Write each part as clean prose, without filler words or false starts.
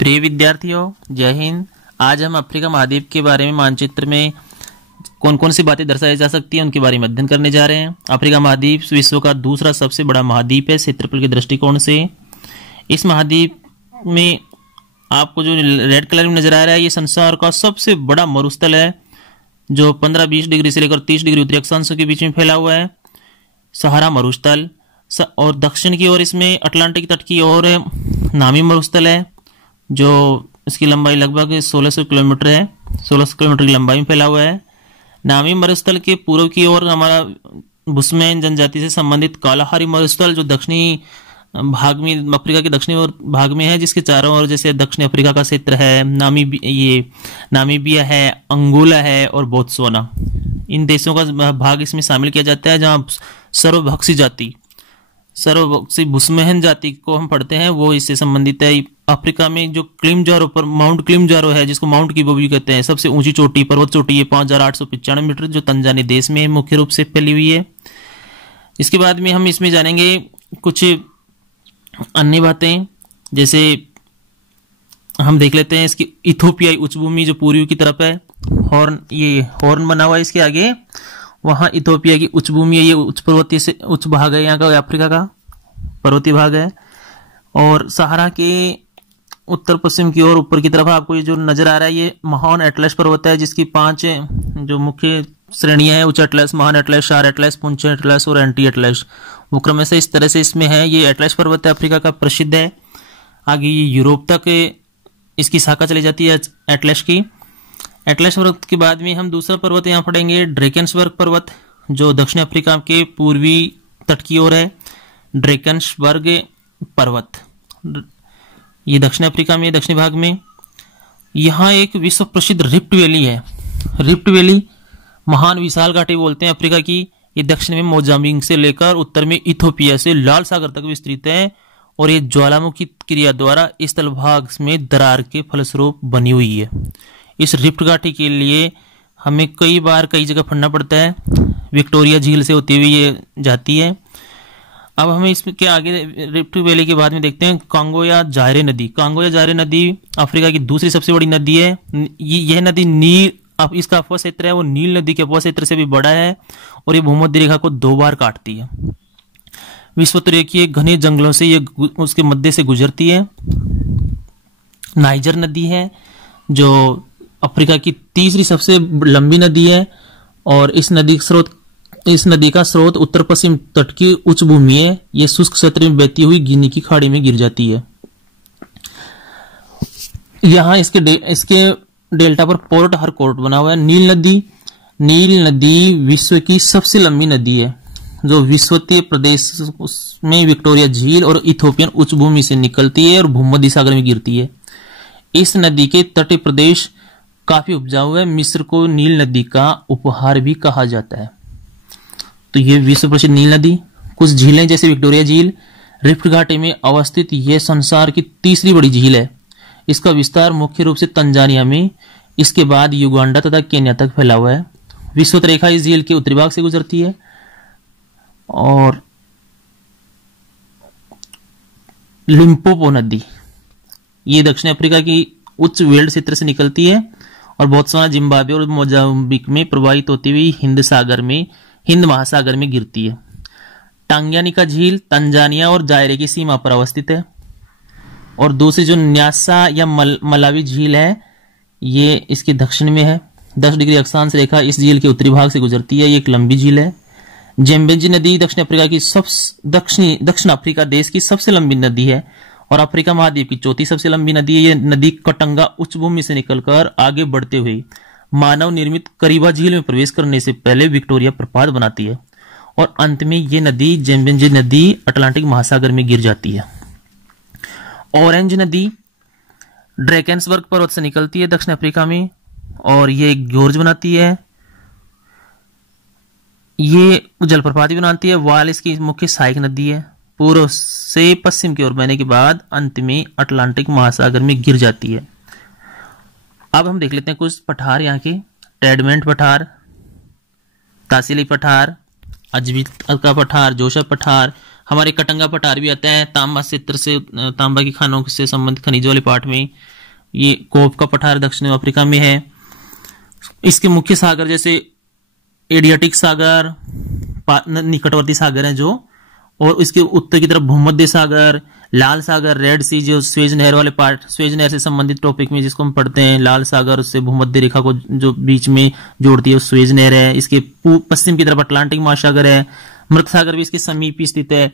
प्रिय विद्यार्थियों, जय हिंद। आज हम अफ्रीका महाद्वीप के बारे में मानचित्र में कौन कौन सी बातें दर्शाई जा सकती हैं उनके बारे में अध्ययन करने जा रहे हैं। अफ्रीका महाद्वीप विश्व का दूसरा सबसे बड़ा महाद्वीप है क्षेत्रफल के दृष्टिकोण से। इस महाद्वीप में आपको जो रेड कलर में नजर आ रहा है, ये संसार का सबसे बड़ा मरुस्थल है जो 15-20 डिग्री से लेकर 30 डिग्री उत्तरी अक्षांश के बीच में फैला हुआ है, सहारा मरुस्थल। और दक्षिण की ओर इसमें अटलांटिक तट की ओर नामी मरुस्थल है जो इसकी लंबाई लगभग 1600 किलोमीटर है, 1600 किलोमीटर की लंबाई में फैला हुआ है। नामी मरुस्थल के पूर्व की ओर हमारा बुशमैन जनजाति से संबंधित कालाहारी मरुस्थल जो दक्षिणी भाग में, अफ्रीका के दक्षिणी भाग में है, जिसके चारों ओर जैसे दक्षिण अफ्रीका का क्षेत्र है, नामीबिया है, अंगोला है और बोत्सवाना, इन देशों का भाग इसमें शामिल किया जाता है। जहां सर्वभक्षी बुशमैन जाति को हम पढ़ते हैं वो इससे संबंधित है। अफ्रीका में जो किलिमंजारो पर माउंट किलिमंजारो है, जिसको माउंट कीबो भी कहते हैं, सबसे ऊंची चोटी, पर्वत चोटी है 5895 मीटर, जो तंजानिया देश में मुख्य रूप से फैली हुई है। इसके बाद में हम इसमें जानेंगे कुछ अन्य बातें, जैसे हम देख लेते हैं इसकी इथोपियाई उच्चभूमि जो पूर्वी की तरफ है, हॉर्न बना हुआ है इसके आगे, वहां इथोपिया की उच्चभूमि है। ये उच्च भाग है यहाँ का, अफ्रीका का पर्वतीय भाग है। और सहारा के उत्तर पश्चिम की ओर ऊपर की तरफ आपको ये जो नजर आ रहा है, ये महान एटलस पर्वत है, जिसकी 5 जो मुख्य श्रेणियां हैं, उच्च एटलस, महान एटलस, शार एटलस, पुंछ एटलस और एंटी एटलस, वो क्रम से इस तरह से इसमें है। ये एटलस पर्वत है, अफ्रीका का प्रसिद्ध है। आगे ये यूरोप तक इसकी शाखा चली जाती है एटलस की। एटलस पर्वत के बाद में हम दूसरा पर्वत यहाँ पढ़ेंगे, ड्रेकन्सबर्ग पर्वत, जो दक्षिण अफ्रीका के पूर्वी तट की ओर है। ड्रेकन्सबर्ग पर्वत ये दक्षिण अफ्रीका में, दक्षिणी भाग में। यहाँ एक विश्व प्रसिद्ध रिफ्ट वैली है। रिफ्ट वैली महान विशाल घाटी बोलते हैं अफ्रीका की। ये दक्षिण में मोजाम्बिक से लेकर उत्तर में इथोपिया से लाल सागर तक विस्तृत है और ये ज्वालामुखी क्रिया द्वारा इस स्थल भाग में दरार के फलस्वरूप बनी हुई है। इस रिफ्ट घाटी के लिए हमें कई जगह पढ़ना पड़ता है। विक्टोरिया झील से होती हुई ये जाती है। अब हमें इसके आगे रिफ्ट वैली के बाद में देखते हैं कांगो या जायरे नदी। कांगो या जायरे नदी अफ्रीका की दूसरी सबसे बड़ी नदी है। यह नदी नील, अब इसका अफवा क्षेत्र है वो नील नदी के अफवा क्षेत्र से भी बड़ा है और ये भूमध्य रेखा को 2 बार काटती है। विश्वतरेखीय घने जंगलों से ये उसके मध्य से गुजरती है। नाइजर नदी है जो अफ्रीका की तीसरी सबसे लंबी नदी है और इस नदी का स्रोत उत्तर पश्चिम तट की उच्च भूमि है। यह शुष्क क्षेत्र में बहती हुई गिनी की खाड़ी में गिर जाती है। यहां इसके डेल्टा पर पोर्ट हरकोर्ट बना हुआ है। नील नदी विश्व की सबसे लंबी नदी है जो विश्वतीय प्रदेश में विक्टोरिया झील और इथोपियन उच्च भूमि से निकलती है और भूमध्य सागर में गिरती है। इस नदी के तटीय प्रदेश काफी उपजाऊ है। मिस्र को नील नदी का उपहार भी कहा जाता है। तो ये विश्व प्रसिद्ध नील नदी। कुछ झीलें जैसे विक्टोरिया झील रिफ्ट घाटी में अवस्थित, यह संसार की तीसरी बड़ी झील है। इसका विस्तार मुख्य रूप से तंजानिया में, इसके बाद युगांडा तथा केन्या तक फैला हुआ है। विश्वत रेखा इस झील के उत्तरी भाग से गुजरती है और लिम्पोपो नदी ये दक्षिण अफ्रीका की उच्च वेल्ड क्षेत्र से निकलती है और बोत्सवाना, जिम्बाब्वे और मोजाम्बिक में प्रवाहित होती हुई हिंद महासागर में गिरती है। टांग्यानिका झील तंजानिया और जायरे की सीमा पर अवस्थित है और दूसरी जो न्यासा या मलावी झील है ये इसके दक्षिण में है। 10 डिग्री अक्षांश रेखा इस झील के उत्तरी भाग से गुजरती है। ये एक लंबी झील है। जेम्बेजी नदी दक्षिण अफ्रीका की दक्षिण अफ्रीका देश की सबसे लंबी नदी है और अफ्रीका महाद्वीप की चौथी सबसे लंबी नदी है। ये नदी कटंगा उच्च भूमि से निकलकर आगे बढ़ते हुए मानव निर्मित करीबा झील में प्रवेश करने से पहले विक्टोरिया प्रपात बनाती है और अंत में ये नदी जेम्बेजी नदी अटलांटिक महासागर में गिर जाती है। ऑरेंज नदी ड्रेकन्सबर्ग पर्वत से निकलती है दक्षिण अफ्रीका में और ये एक गोर्ज बनाती है। ये जलप्रपात भी बनाती है। वाल इसकी मुख्य सहायक नदी है। पूर्व से पश्चिम की ओर बहने के बाद अंत में अटलांटिक महासागर में गिर जाती है। अब हम देख लेते हैं कुछ पठार यहाँ के। टेडमेंट पठार, तासीली पठार, अजवित का पठार, जोशफ पठार, हमारे कटंगा पठार भी आता है तांबा क्षेत्र से, तांबा की खानों से संबंधित खनिज वाले पार्ट में। ये कोप का पठार दक्षिण अफ्रीका में है। इसके मुख्य सागर जैसे एडियाटिक सागर, निकटवर्ती सागर है जो, और इसके उत्तर की तरफ भूमध्य सागर, लाल सागर, रेड सी, जो स्वेज नहर वाले पार्ट, स्वेज नहर से संबंधित टॉपिक में जिसको हम पढ़ते हैं, लाल सागर उससे भूमध्य रेखा को जो बीच में जोड़ती है वो स्वेज नहर है। इसके पश्चिम की तरफ अटलांटिक महासागर है, मृत सागर भी इसके समीप स्थित है।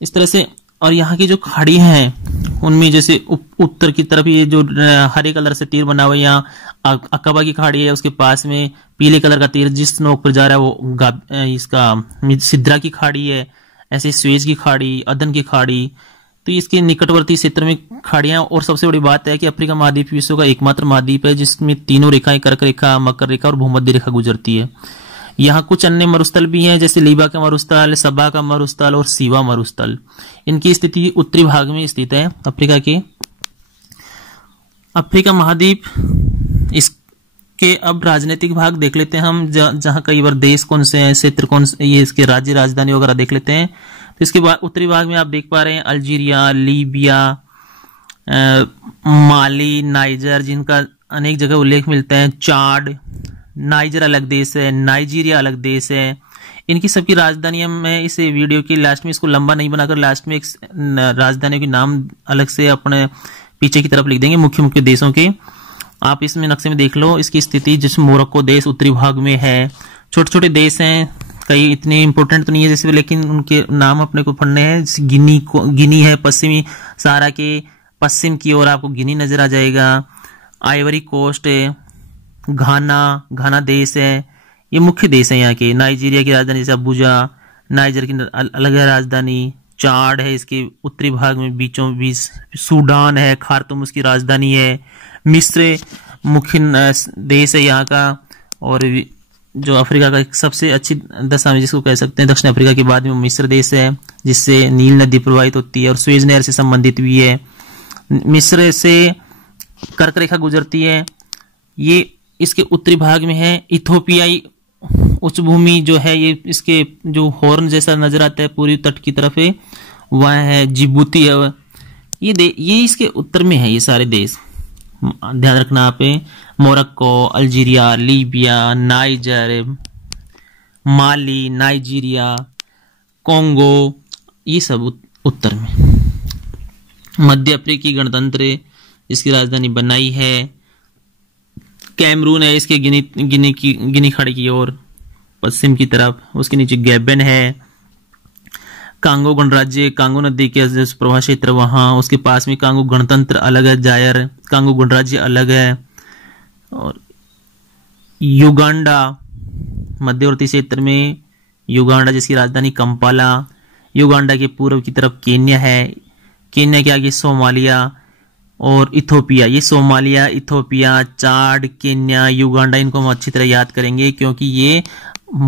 इस तरह से, और यहाँ की जो खाड़ी हैं उनमें जैसे उत्तर की तरफ ये जो हरे कलर से तीर बना हुआ है, यहाँ अकबा की खाड़ी है, उसके पास में पीले कलर का तीर जिस नोक पर जा रहा है वो इसका सिद्रा की खाड़ी है। ऐसे स्वेज की खाड़ी, अदन की खाड़ी, तो इसके निकटवर्ती क्षेत्र में खाड़ियां। और सबसे बड़ी बात है कि अफ्रीका महाद्वीप विश्व का एकमात्र महाद्वीप है जिसमें तीनों रेखाएं, कर्क रेखा, मकर रेखा और भूमध्य रेखा गुजरती है। यहाँ कुछ अन्य मरुस्थल भी हैं जैसे लीबा का मरुस्थल, सबा का मरुस्थल और सीवा मरुस्थल। इनकी स्थिति उत्तरी भाग में स्थित है अफ्रीका के। अफ्रीका महाद्वीप, इसके अब राजनीतिक भाग देख लेते हैं हम, जहां कई बार देश कौन से हैं, क्षेत्र कौन से, ये इसके राज्य राजधानी वगैरह देख लेते हैं। तो इसके बाद उत्तरी भाग में आप देख पा रहे हैं अल्जीरिया, लीबिया, माली, नाइजर, जिनका अनेक जगह उल्लेख मिलता है, चाड, नाइजर अलग देश है, नाइजीरिया अलग देश है। इनकी सबकी राजधानी, मैं इस वीडियो की लास्ट में इसको लंबा नहीं बनाकर लास्ट में एक राजधानी के नाम अलग से अपने पीछे की तरफ लिख देंगे, मुख्य मुख्य देशों के। आप इसमें नक्शे में देख लो इसकी स्थिति। जिसमें मोरक्को देश उत्तरी भाग में है। छोटे छोटे देश हैं, कई इतने इंपोर्टेंट तो नहीं है जैसे, लेकिन उनके नाम अपने को पढ़ने हैं। गिनी है, पश्चिमी सहारा के पश्चिम की ओर आपको गिनी नजर आ जाएगा। आइवरी कोस्ट है, घाना देश है, ये मुख्य देश है यहाँ के। नाइजीरिया की राजधानी जैसे अबूजा, नाइजर की अलग है राजधानी। चाड है इसके उत्तरी भाग में बीचों बीच। सूडान है, खार्तूम उसकी राजधानी है। मिस्र मुख्य देश है यहाँ का, और जो अफ्रीका का सबसे अच्छी दशा में जिसको कह सकते हैं दक्षिण अफ्रीका के बाद में मिस्र देश है, जिससे नील नदी प्रवाहित होती है और स्वेज नहर से संबंधित भी है। मिस्र से कर्क रेखा गुजरती है, ये इसके उत्तरी भाग में है। इथोपियाई उच्च भूमि जो है, ये इसके जो हॉर्न जैसा नजर आता है पूरी तट की तरफ है, वह है। जिबूती है, ये इसके उत्तर में है। ये सारे देश ध्यान रखना आप, मोरक्को, अल्जीरिया, लीबिया, नाइजर, माली, नाइजीरिया, कोंगो, ये सब उत्तर में। मध्य अफ्रीकी गणतंत्र, इसकी राजधानी बनाई है। कैमरून है इसके गिनी खाड़ी की ओर पश्चिम की तरफ, उसके नीचे गैबन है। कांगो गणराज्य, कांगो नदी के प्रवाह क्षेत्र वहां, उसके पास में कांगो गणतंत्र अलग है, जायर कांगो गणराज्य अलग है। और युगांडा मध्यवर्ती क्षेत्र में, युगांडा जिसकी राजधानी कंपाला। युगांडा के पूर्व की तरफ केन्या है, केन्या के आगे सोमालिया और इथोपिया। ये सोमालिया, इथोपिया, चाड, केन्या, युगांडा, इनको हम अच्छी तरह याद करेंगे क्योंकि ये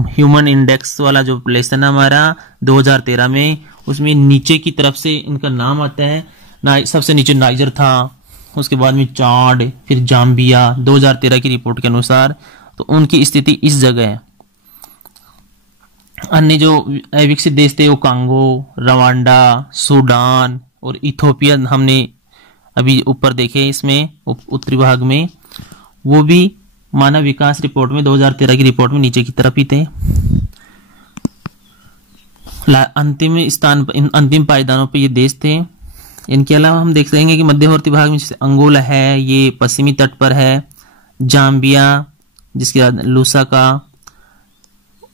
ह्यूमन इंडेक्स वाला जो लेसन है हमारा 2013 में, उसमें नीचे की तरफ से इनका नाम आता है। सबसे नीचे नाइजर था, उसके बाद में चाड, फिर जाम्बिया 2013 की रिपोर्ट के अनुसार। तो उनकी स्थिति इस जगह है। अन्य जो विकसित देश थे वो कांगो, रवांडा, सूडान और इथोपिया हमने अभी ऊपर देखे इसमें उत्तरी भाग में, वो भी मानव विकास रिपोर्ट में 2013 की रिपोर्ट में नीचे की तरफ ही थे। अंतिम स्थान, अंतिम पायदानों पे ये देश थे। इनके अलावा हम देख सकेंगे कि मध्यवर्ती भाग में जैसे अंगोला है, ये पश्चिमी तट पर है। जाम्बिया जिसकी लूसाका,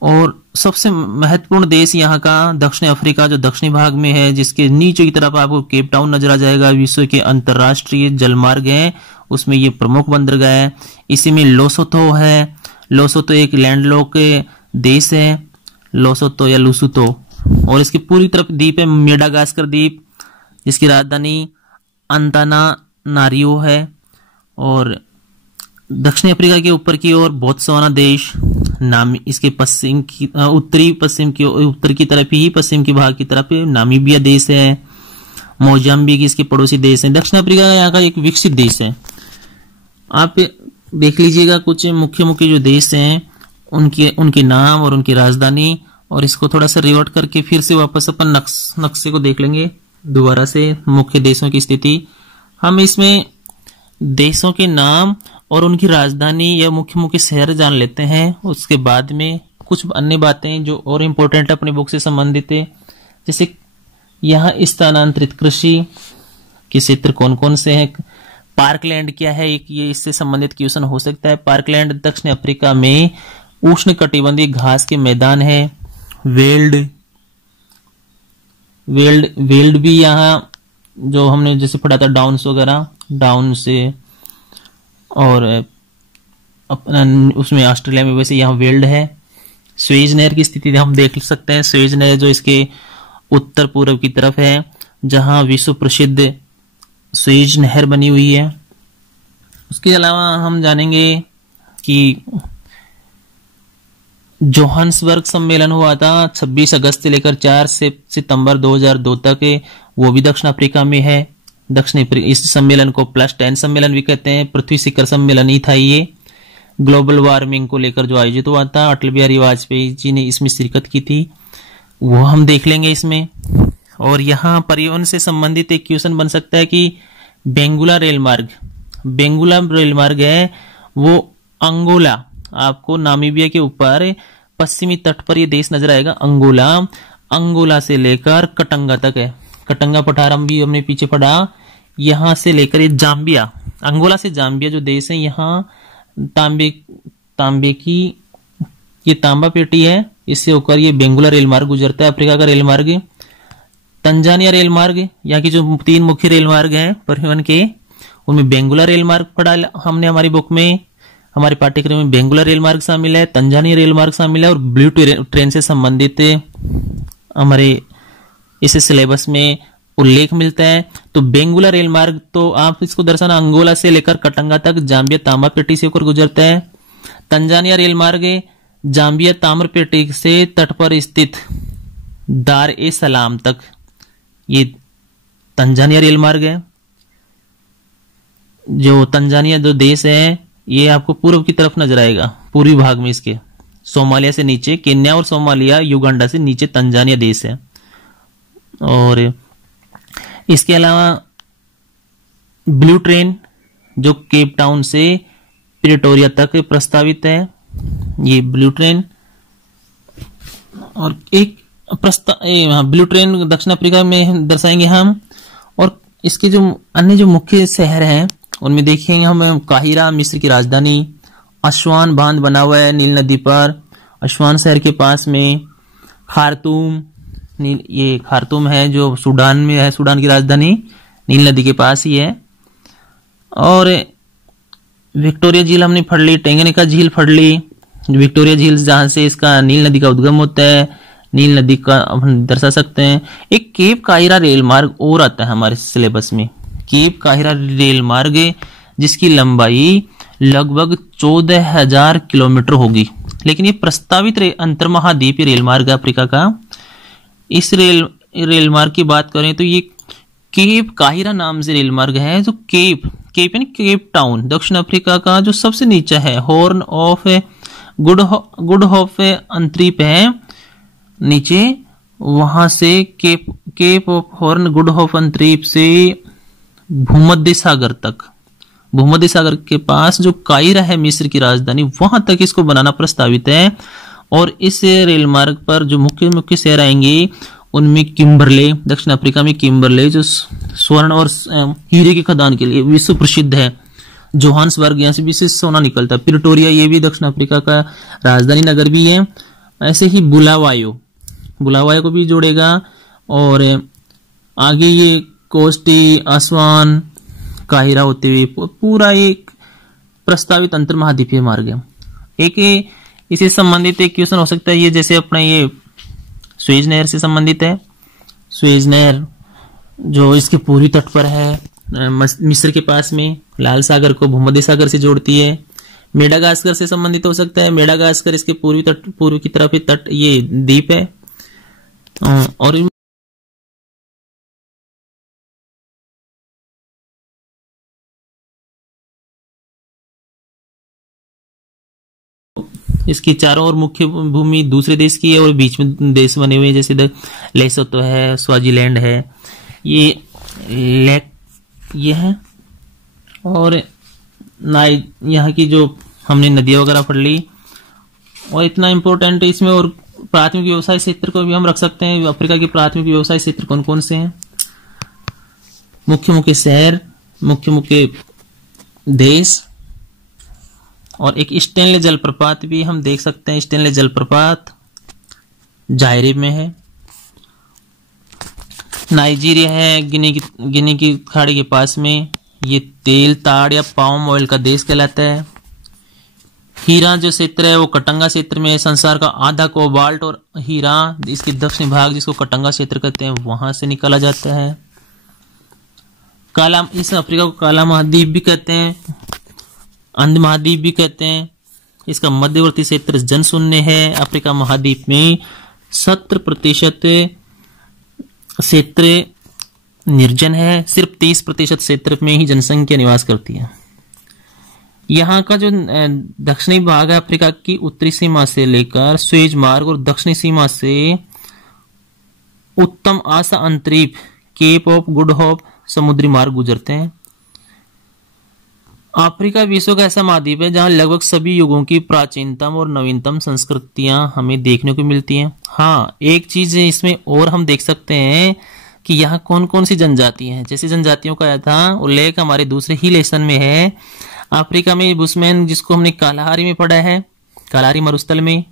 और सबसे महत्वपूर्ण देश यहाँ का दक्षिण अफ्रीका जो दक्षिणी भाग में है, जिसके नीचे की तरफ आपको केप टाउन नजर आ जाएगा। विश्व के अंतरराष्ट्रीय जलमार्ग है, उसमें ये प्रमुख बंदरगाह है। इसी में लोसोतो है। लोसोतो एक लैंडलॉक देश है, लोसोतो या लुसुतो। और इसकी पूरी तरफ द्वीप है मेडागास्कर द्वीप, जिसकी राजधानी अंतानानारियो है। और दक्षिण अफ्रीका के ऊपर की ओर बोत्सवाना देश, इसके पश्चिम की उत्तरी पश्चिम की उत्तर की तरफ ही पश्चिम की भाग की तरफ नामीबिया देश है। मोजाम्बिक इसके पड़ोसी देश है। दक्षिण अफ्रीका यहाँ का एक विकसित देश है। आप देख लीजिएगा कुछ मुख्य मुख्य जो देश हैं उनके नाम और उनकी राजधानी, और इसको थोड़ा सा रिवर्ट करके फिर से वापस अपन नक्शे को देख लेंगे दोबारा से। मुख्य देशों की स्थिति, हम इसमें देशों के नाम और उनकी राजधानी या मुख्य मुख्य शहर जान लेते हैं। उसके बाद में कुछ अन्य बातें जो और इम्पोर्टेंट अपनी बुक से संबंधित है, जैसे यहाँ स्थानांतरित कृषि के क्षेत्र कौन कौन से हैं, पार्कलैंड क्या है, एक ये इससे संबंधित क्वेश्चन हो सकता है। पार्कलैंड दक्षिण अफ्रीका में उष्ण कटिबंधीय घास के मैदान है। वेल्ड भी यहाँ जो हमने जैसे पढ़ा था डाउन्स वगैरह, डाउन से, और अपना उसमें ऑस्ट्रेलिया में वैसे यहाँ वेल्ड है। स्वेज नहर की स्थिति हम देख सकते हैं। स्वेज नहर जो इसके उत्तर पूर्व की तरफ है, जहां विश्व प्रसिद्ध स्वेज नहर बनी हुई है। उसके अलावा हम जानेंगे कि जोहान्सबर्ग सम्मेलन हुआ था 26 अगस्त से लेकर 4 सितंबर 2002 तक, वो भी दक्षिण अफ्रीका में है। इस सम्मेलन को +10 सम्मेलन भी कहते हैं। पृथ्वी शिखर सम्मेलन ही था ये, ग्लोबल वार्मिंग को लेकर जो आयोजित हुआ था। अटल बिहारी वाजपेयी जी ने इसमें शिरकत की थी, वो हम देख लेंगे इसमें। और यहाँ परिवहन से संबंधित एक क्वेश्चन बन सकता है कि बेंगुला रेल मार्ग है वो अंगोला, आपको नामीबिया के ऊपर पश्चिमी तट पर ये देश नजर आएगा। अंगोला से लेकर कटंगा तक है। कटंगा पठार हम भी हमने पीछे पढ़ा। यहां से लेकर ये जाम्बिया, अंगोला से जाम्बिया जो देश है, यहाँ तांबे की ये तांबा पेटी है, इससे होकर ये बेंगुला रेल मार्ग गुजरता है, अफ्रीका का रेल मार्ग। तंजानिया रेल मार्ग, यहाँ की जो 3 मुख्य रेल मार्ग हैं परिवहन के, उनमें बेंगुला रेल मार्ग पढ़ा हमने हमारी बुक में। हमारे पाठ्यक्रम में बेंगुला रेल मार्ग शामिल है, तंजानिया रेल मार्ग शामिल है, और ब्लू ट्रेन से संबंधित हमारे इस सिलेबस में उल्लेख मिलता है। तो बेंगुला रेल मार्ग तो आप इसको दर्शाना अंगोला से लेकर कटंगा तक जाम्बिया तांबा पेटी से होकर गुजरता है। तंजानिया रेल मार्ग जाम्बिया ताम्र पेटी से तट पर स्थित दार ए सलाम तक, ये तंजानिया रेल मार्ग है। जो तंजानिया जो देश है, ये आपको पूर्व की तरफ नजर आएगा, पूर्वी भाग में इसके, सोमालिया से नीचे केन्या और सोमालिया युगांडा से नीचे तंजानिया देश है। और इसके अलावा ब्लू ट्रेन जो केप टाउन से प्रिटोरिया तक प्रस्तावित है, ये ब्लू ट्रेन। और एक ब्लू ट्रेन दक्षिण अफ्रीका में दर्शाएंगे हम। और इसके जो अन्य जो मुख्य शहर हैं उनमें देखेंगे हम काहिरा मिस्र की राजधानी, असवान बांध बना हुआ है नील नदी पर, असवान शहर के पास में। खार्तूम, ये खार्तूम है जो सूडान में है, सूडान की राजधानी नील नदी के पास ही है। और विक्टोरिया झील हमने पढ़ ली, टेंगनिका झील पढ़ ली। विक्टोरिया झील जहां से इसका नील नदी का उद्गम होता है, नील नदी का हम दर्शा सकते हैं। एक केप काहिरा रेल मार्ग और आता है हमारे सिलेबस में, केप काहिरा रेल मार्ग, जिसकी लंबाई लगभग 14,000 किलोमीटर होगी। लेकिन ये प्रस्तावित अंतर महाद्वीपीय रेल मार्ग है अफ्रीका का। इस रेल मार्ग की बात करें तो ये केप काहिरा नाम से रेल मार्ग है। जो केप यानी केप टाउन दक्षिण अफ्रीका का जो सबसे नीचे है, हॉर्न ऑफ गुड होप अंतरीप है नीचे, वहां से cape of horn good hope अंतरीप से भूमध्य सागर तक, भूमध्य सागर के पास जो कायरा है मिस्र की राजधानी, वहां तक इसको बनाना प्रस्तावित है। और इस रेल मार्ग पर जो मुख्य मुख्य शहर आएंगे उनमें किम्बरले, दक्षिण अफ्रीका में किम्बरले जो स्वर्ण और हीरे की खदान के लिए विश्व प्रसिद्ध है। जोहान्सबर्ग, यहाँ से विशेष सोना निकलता है। प्रिटोरिया, ये भी दक्षिण अफ्रीका का राजधानी नगर भी है। ऐसे ही बुलावायो को भी जोड़ेगा। और आगे ये कोस्टी, आसवान, काहिरा होते हुए पूरा एक प्रस्तावित अंतर महाद्वीपीय मार्ग है। एक इसे संबंधित एक क्वेश्चन हो सकता है, ये जैसे अपना ये स्वेज नहर से संबंधित है। स्वेज नहर जो इसके पूर्वी तट पर है मिस्र के पास में, लाल सागर को भूमध्य सागर से जोड़ती है। मेडागास्कर से संबंधित हो सकता है, मेडागास्कर इसके पूर्व की तरफ तट ये द्वीप है। और इसकी चारों ओर मुख्य भूमि दूसरे देश की है और बीच में देश बने हुए हैं, जैसे इधर लेसोतो है, स्वाजीलैंड है, ये लेक ये है। और यहाँ की जो हमने नदियां वगैरह पढ़ ली। और इतना इम्पोर्टेंट है इसमें। और प्राथमिक व्यवसाय क्षेत्र को भी हम रख सकते हैं। अफ्रीका के प्राथमिक व्यवसाय क्षेत्र कौन कौन से हैं? मुख्य मुख्य शहर, मुख्य मुख्य देश, और एक स्टेनले जलप्रपात भी हम देख सकते हैं। स्टेनले जलप्रपात जायरे में है। नाइजीरिया है, गिनी की खाड़ी के पास में। ये तेल, ताड़ या पाम ऑयल का देश कहलाता है। हीरा जो क्षेत्र है वो कटंगा क्षेत्र में है। संसार का आधा कोबाल्ट और हीरा इसके दक्षिणी भाग, जिसको कटंगा क्षेत्र कहते हैं, वहां से निकाला जाता है। इस अफ्रीका को काला महाद्वीप भी कहते हैं, अंध महाद्वीप भी कहते हैं। इसका मध्यवर्ती क्षेत्र जनशून्य है। अफ्रीका महाद्वीप में 70% क्षेत्र निर्जन है। सिर्फ 30% क्षेत्र में ही जनसंख्या निवास करती है। यहाँ का जो दक्षिणी भाग है अफ्रीका की, उत्तरी सीमा से लेकर स्वेज मार्ग और दक्षिणी सीमा से उत्तम आशा अंतरीप, केप ऑफ गुड होप समुद्री मार्ग गुजरते हैं। अफ्रीका विश्व का ऐसा महाद्वीप है जहां लगभग सभी युगों की प्राचीनतम और नवीनतम संस्कृतियां हमें देखने को मिलती हैं। हाँ, एक चीज इसमें और हम देख सकते हैं कि यहाँ कौन कौन सी जनजाति हैं। जैसे जनजातियों का था उल्लेख हमारे दूसरे ही लेसन में है। अफ्रीका में बुशमैन, जिसको हमने कालाहारी में पढ़ा है, कालाहारी मरुस्थल में।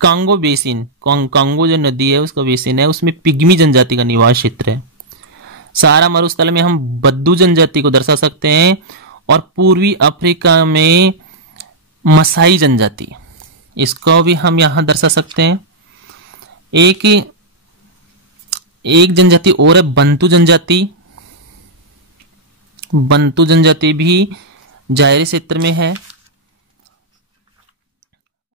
कांगो बेसिन, कांगो जो नदी है उसका बेसिन है, उसमें पिग्मी जनजाति का निवास क्षेत्र है। सहारा मरुस्थल में हम बद्दू जनजाति को दर्शा सकते हैं। और पूर्वी अफ्रीका में मसाई जनजाति, इसको भी हम यहां दर्शा सकते हैं। एक जनजाति और है बंतू जनजाति। बंतू जनजाति भी जायरे क्षेत्र में है।